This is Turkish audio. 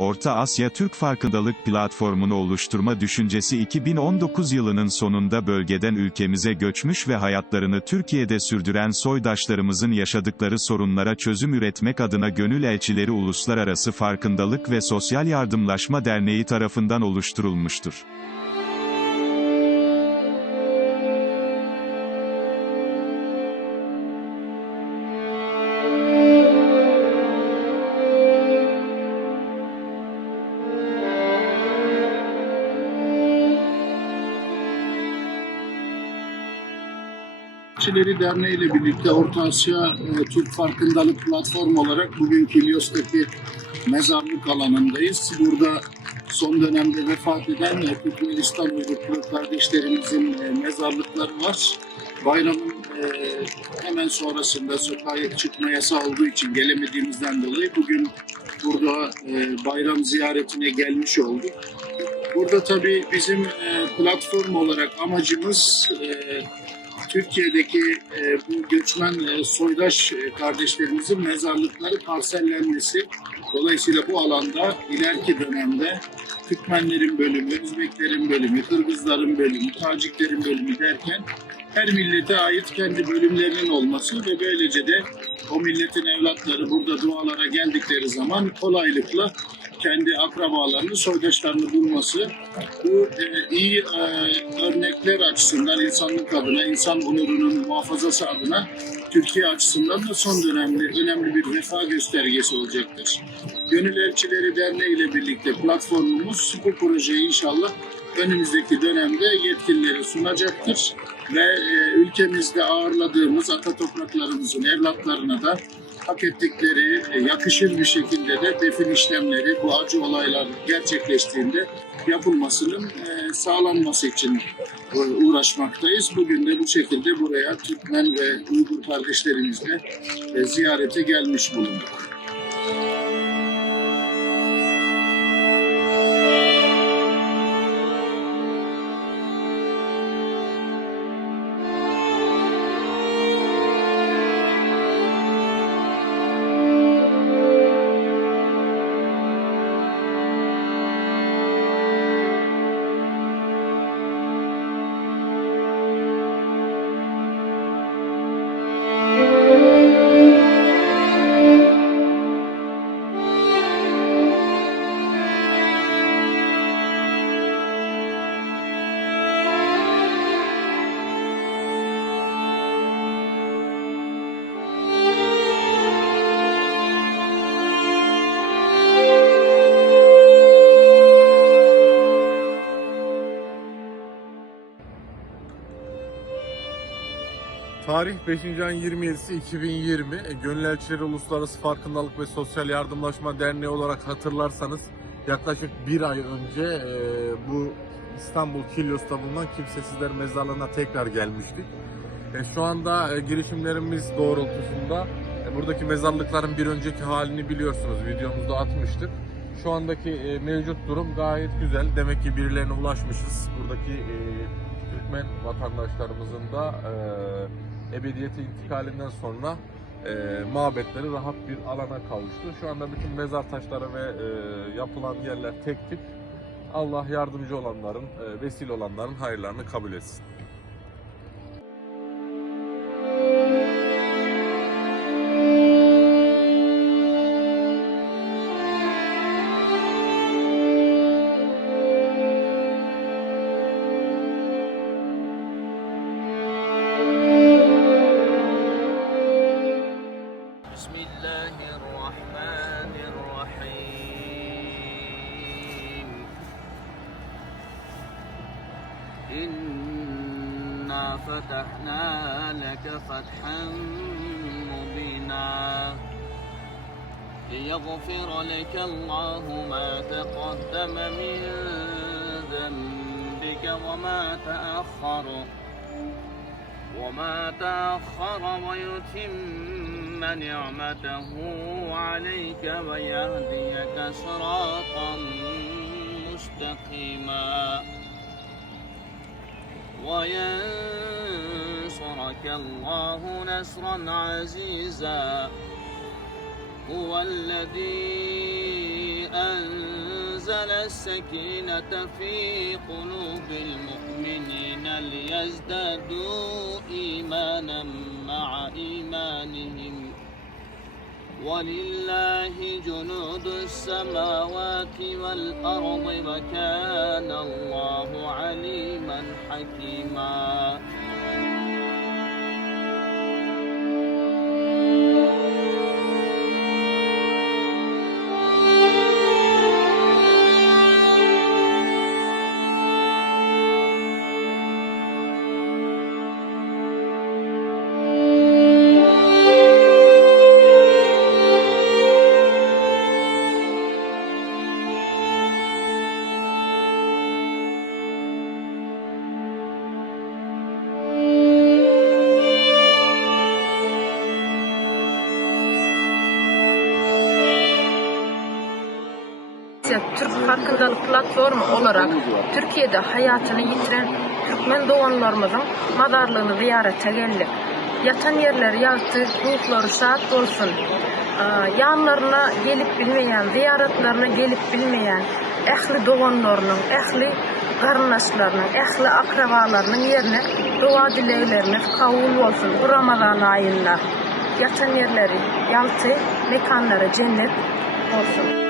Orta Asya Türk Farkındalık Platformu'nu oluşturma düşüncesi 2019 yılının sonunda bölgeden ülkemize göçmüş ve hayatlarını Türkiye'de sürdüren soydaşlarımızın yaşadıkları sorunlara çözüm üretmek adına Gönül Elçileri Uluslararası Farkındalık ve Sosyal Yardımlaşma Derneği tarafından oluşturulmuştur. Elçileri Derneği ile birlikte Orta Asya e, Türk Farkındalık Platformu olarak bugün Kilyos'taki mezarlık alanındayız. Burada son dönemde vefat eden e, Türkmenistan uyruklu kardeşlerimizin e, mezarlıkları var. Bayramın e, hemen sonrasında sokağa çıkma yasağı olduğu için gelemediğimizden dolayı bugün burada e, bayram ziyaretine gelmiş olduk. Burada tabii bizim e, platform olarak amacımız e, Türkiye'deki e, bu göçmen e, soydaş e, kardeşlerimizin mezarlıkları parsellenmesi. Dolayısıyla bu alanda ileriki dönemde Türkmenlerin bölümü, Özbeklerin bölümü, Kırgızların bölümü, Taciklerin bölümü derken her millete ait kendi bölümlerinin olması ve böylece de o milletin evlatları burada dualara geldikleri zaman kolaylıkla kendi akrabalarını, soydaşlarını bulması bu e, iyi e, örnekler açısından insanlık adına, insan onurunun muhafazası adına Türkiye açısından da son dönemde önemli bir vefa göstergesi olacaktır. Gönül Elçileri Derneği ile birlikte platformumuz bu projeyi inşallah önümüzdeki dönemde yetkililere sunacaktır ve e, ülkemizde ağırladığımız ata topraklarımızın evlatlarına da hak ettikleri e, yakışır bir şekilde de defin işlemleri bu acı olaylar gerçekleştiğinde yapılmasının e, sağlanması için e, uğraşmaktayız. Bugün de bu şekilde buraya Türkmen ve Uygur kardeşlerimizle ziyarete gelmiş bulunduk. Tarih 5. ayın 27'si 2020. E, Gönül Elçileri Uluslararası Farkındalık ve Sosyal Yardımlaşma Derneği olarak hatırlarsanız yaklaşık bir ay önce e, bu İstanbul Kilyos'ta bulunan Kimsesizler Mezarlığı'na tekrar gelmiştik. E, şu anda e, girişimlerimiz doğrultusunda e, buradaki mezarlıkların bir önceki halini biliyorsunuz. Videomuzda atmıştık. Şu andaki e, mevcut durum gayet güzel. Demek ki birilerine ulaşmışız. Buradaki e, Türkmen vatandaşlarımızın da e, ebediyete intikalinden sonra e, mabetleri rahat bir alana kavuştu. Şu anda bütün mezar taşları ve e, yapılan yerler tek tip. Allah yardımcı olanların, e, vesile olanların hayırlarını kabul etsin. بسم الله الرحمن الرحيم. إنا فتحنا لك فتحا مبينا. ليغفر لك الله ما تقدم من ذنبك وما تأخر. وما تأخر ويتم نعمته عليك ويهديك صراطا مستقيما. وينصرك الله نصرا عزيزا. هو الذي وأنزل السكينة في قلوب المؤمنين ليزدادوا إيمانا مع إيمانهم. ولله جنود السماوات والأرض وكان الله عليما حكيما. Türk Farkındalık Platformu olarak Türkiye'de hayatını yitiren Türkmen doğanlarımızın madarlığını ziyarete geldik. Yatan yerleri yaktı, ruhları şad olsun. Yanlarına gelip bilmeyen, ziyaretlerine gelip bilmeyen ehli doğanlarının, ehli karındaşlarının, ehli akrabalarının yerine dua dilekleriniz kabul olsun bu Ramazan ayında. Yatan yerleri yaltı, mekanları cennet olsun.